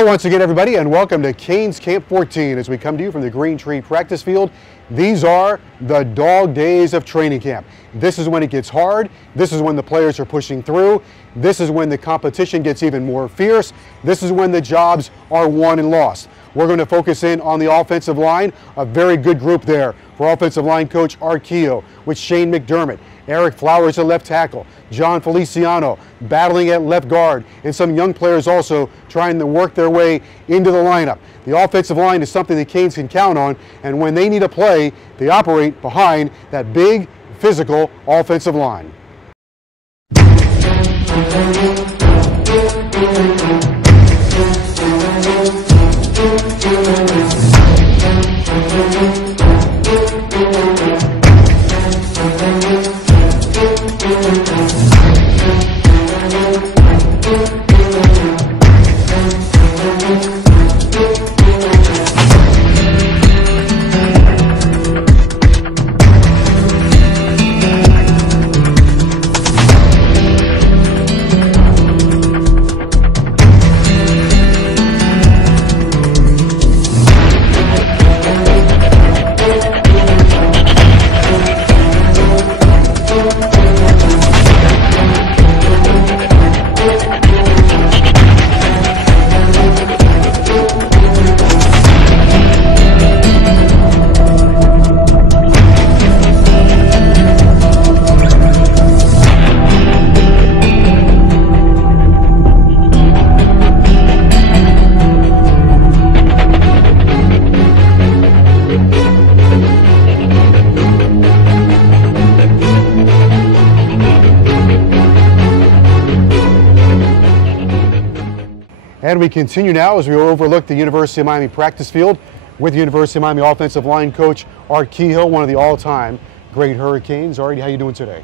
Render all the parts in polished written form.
Hello once again, everybody, and welcome to Canes Camp 14 as we come to you from the Green Tree practice field. These are the dog days of training camp. This is when it gets hard. This is when the players are pushing through. This is when the competition gets even more fierce. This is when the jobs are won and lost. We're going to focus in on the offensive line, a very good group there for offensive line coach Art Kehoe with Shane McDermott, Eric Flowers at left tackle, John Feliciano battling at left guard, and some young players also trying to work their way into the lineup. The offensive line is something the Canes can count on, and when they need a play, they operate behind that big, physical offensive line. And we continue now as we overlook the University of Miami practice field with University of Miami offensive line coach Art Kehoe, one of the all-time great Hurricanes. Art, how you doing today?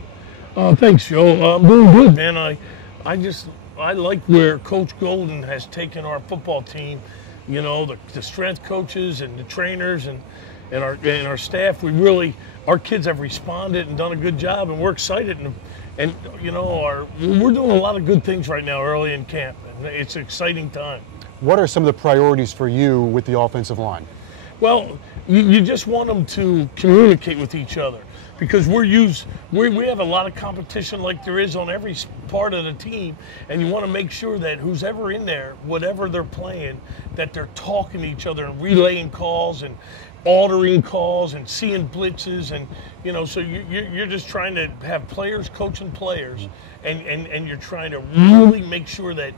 Thanks, Joe. I'm doing good, man. I like where Coach Golden has taken our football team. You know, the strength coaches and the trainers and our staff. Our kids have responded and done a good job, and we're excited. And you know, we're doing a lot of good things right now early in camp. It's an exciting time. What are some of the priorities for you with the offensive line? Well, you just want them to communicate with each other because we have a lot of competition like there is on every part of the team, and you want to make sure that who's ever in there, whatever they're playing, that they're talking to each other and relaying calls and altering calls and seeing blitzes, and you know, so you're just trying to have players coaching players, and you're trying to really make sure that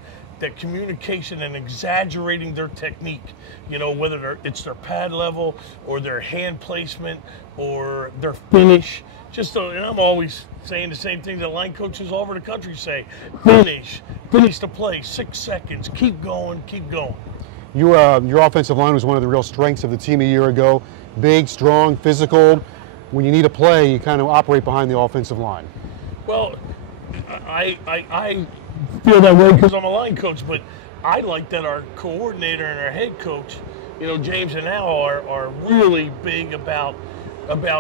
communication and exaggerating their technique, you know, whether it's their pad level or their hand placement or their finish. And I'm always saying the same thing that line coaches all over the country say: finish the play, 6 seconds, keep going, keep going. Your offensive line was one of the real strengths of the team a year ago. Big, strong, physical. When you need a play, you kind of operate behind the offensive line. Well, I feel that way because I'm a line coach, but I like that our coordinator and our head coach, you know, James and Al, are really big about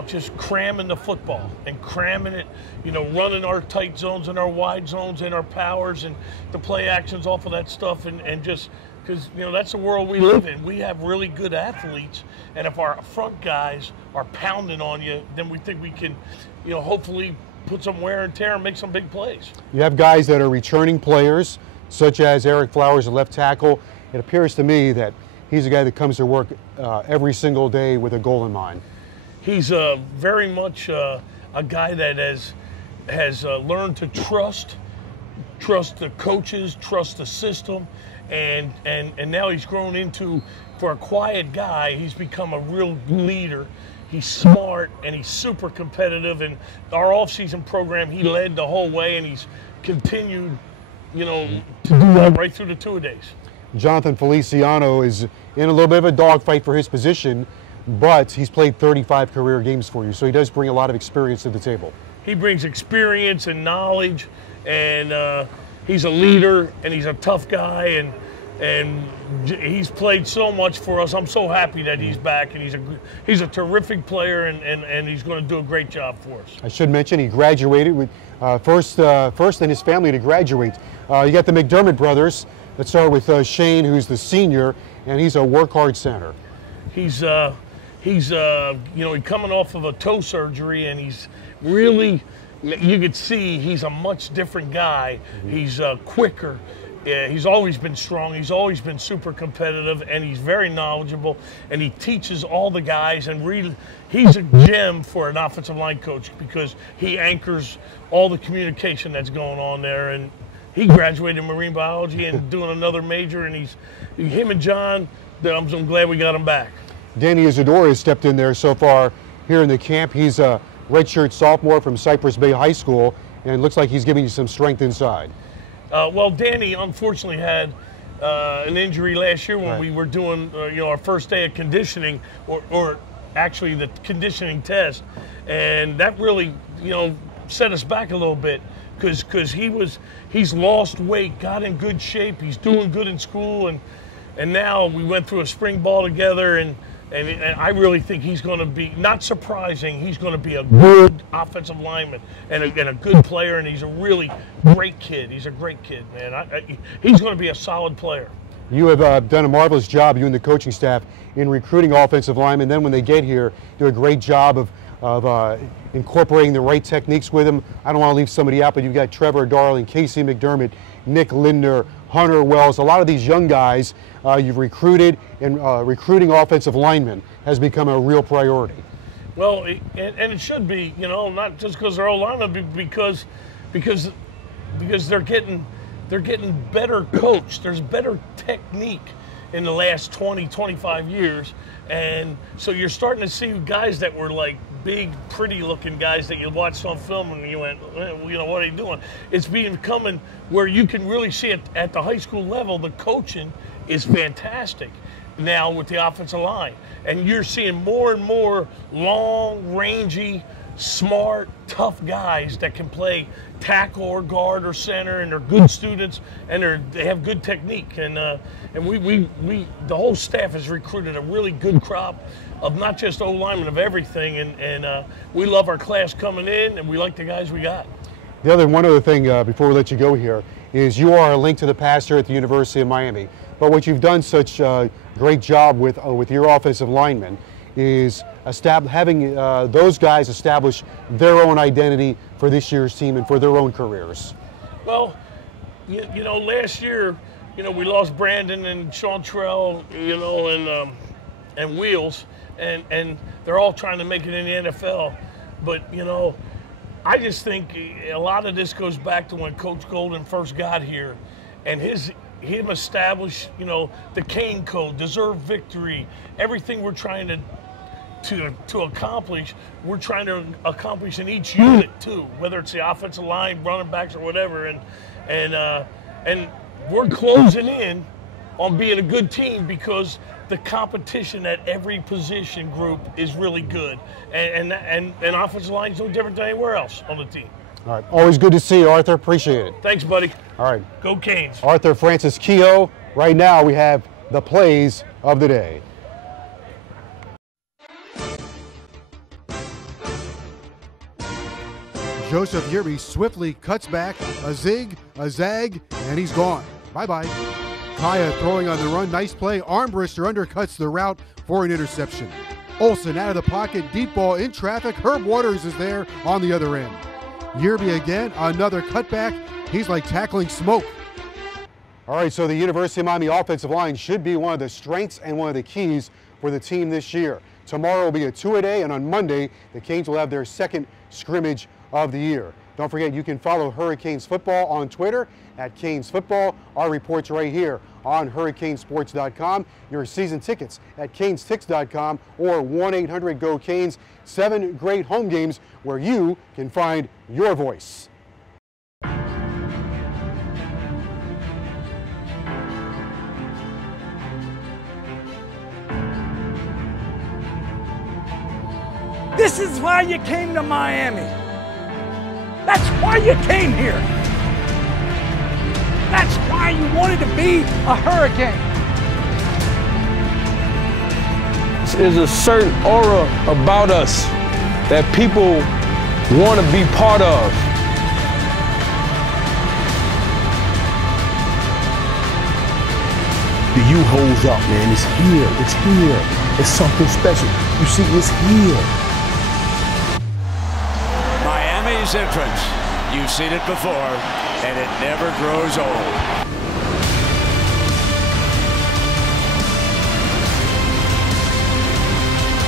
just cramming the football and cramming it, you know, running our tight zones and our wide zones and our powers and the play actions off of that stuff, and just because, you know, that's the world we live in. We have really good athletes, and if our front guys are pounding on you, then we think we can, you know, hopefully put some wear and tear and make some big plays. You have guys that are returning players, such as Eric Flowers at left tackle. It appears to me that he's a guy that comes to work every single day with a goal in mind. He's very much a guy that has learned to trust the coaches, trust the system, and now he's grown into, for a quiet guy, he's become a real leader. He's smart and he's super competitive, and our off-season program, he led the whole way, and he's continued, you know, to do that right through the two-a-days. Jonathan Feliciano is in a little bit of a dogfight for his position, but he's played 35 career games for you, so he does bring a lot of experience to the table. He brings experience and knowledge, and he's a leader, and he's a tough guy, and he's played so much for us. I'm so happy that he's back, and he's a terrific player, and he's going to do a great job for us. I should mention he graduated with first in his family to graduate. You got the McDermott brothers, Let's start with Shane, who's the senior, and he's a work hard center. He's coming off of a toe surgery, and he's really, you could see he's a much different guy. He's quicker. He's always been strong. He's always been super competitive, and he's very knowledgeable, and he teaches all the guys, and really, he's a gem for an offensive line coach because he anchors all the communication that's going on there. And he graduated in marine biology and doing another major, and him and John, I'm glad we got him back. Danny Isidore has stepped in there so far here in the camp. He's a redshirt sophomore from Cypress Bay High School, and looks like he's giving you some strength inside. Well, Danny unfortunately had an injury last year when we were doing our first day of conditioning, or actually the conditioning test, and that really set us back a little bit because he's lost weight, got in good shape, he's doing good in school, and now we went through a spring ball together, and I really think he's going to be, not surprising, he's going to be a good offensive lineman and a good player, and he's a really great kid. He's a great kid, man. He's going to be a solid player. You have done a marvelous job, you and the coaching staff, in recruiting offensive linemen. Then when they get here, do a great job of incorporating the right techniques with them. I don't want to leave somebody out, but you've got Trevor Darling, Casey McDermott, Nick Lindner, Hunter Wells. A lot of these young guys you've recruited, and recruiting offensive linemen has become a real priority. Well, and it should be, not just because they're old linemen, because they're getting better coached. There's better technique in the last 20, 25 years. And so you're starting to see guys that were like big, pretty looking guys that you watched on film and you went, what are you doing? It's becoming where you can really see it at the high school level. The coaching is fantastic now with the offensive line. And you're seeing more and more long, rangy, smart, tough guys that can play tackle or guard or center, and they're good students, and they have good technique. And we the whole staff has recruited a really good crop of not just O-linemen, of everything, and we love our class coming in, and we like the guys we got. One other thing before we let you go here is you are a link to the past here at the University of Miami. But what you've done such a great job with your offensive linemen is having those guys establish their own identity for this year's team and for their own careers. Well, last year, we lost Brandon and Sean Trell, and Wheels, and they're all trying to make it in the NFL. But, I just think a lot of this goes back to when Coach Golden first got here, and him established, the Kane Code, deserve victory, everything we're trying to accomplish, we're trying to accomplish in each unit too, whether it's the offensive line, running backs, or whatever, and we're closing in on being a good team because the competition at every position group is really good, and offensive line is no different than anywhere else on the team. All right, always good to see you, Arthur. Appreciate it. Thanks, buddy. All right. Go Canes. Arthur Francis Kehoe. Right now we have the plays of the day. Joseph Yearby swiftly cuts back, a zig, a zag, and he's gone. Bye-bye. Kaya throwing on the run, nice play. Armbruster undercuts the route for an interception. Olsen out of the pocket, deep ball in traffic. Herb Waters is there on the other end. Yearby again, another cutback. He's like tackling smoke. All right, so the University of Miami offensive line should be one of the strengths and one of the keys for the team this year. Tomorrow will be a two-a-day, and on Monday, the Canes will have their second scrimmage of the year. Don't forget, you can follow Hurricanes Football on Twitter at Canes Football. Our reports right here on hurricanesports.com. Your season tickets at canestix.com or 1-800-GO-CANES. 7 great home games where you can find your voice. This is why you came to Miami. That's why you came here. That's why you wanted to be a Hurricane. There's a certain aura about us that people want to be part of. The U holds up, man. It's here. It's here. It's something special. You see, it's here. Miami's entrance. You've seen it before, and it never grows old.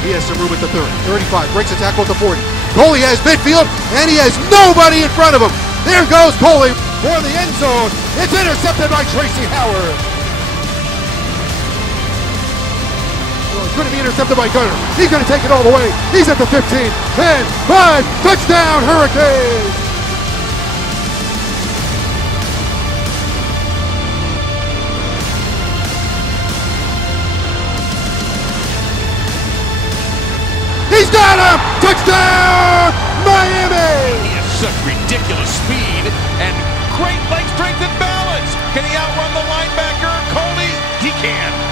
He has some room at the 30, 35, breaks a tackle at the 40. Coley has midfield, and he has nobody in front of him. There goes Coley for the end zone. It's intercepted by Tracy Howard. Well, it's going to be intercepted by Gunner. He's going to take it all the way. He's at the 15, 10, 5, touchdown Hurricanes. He's got him! Touchdown, Miami! He has such ridiculous speed and great leg strength and balance. Can he outrun the linebacker, Coley? He can.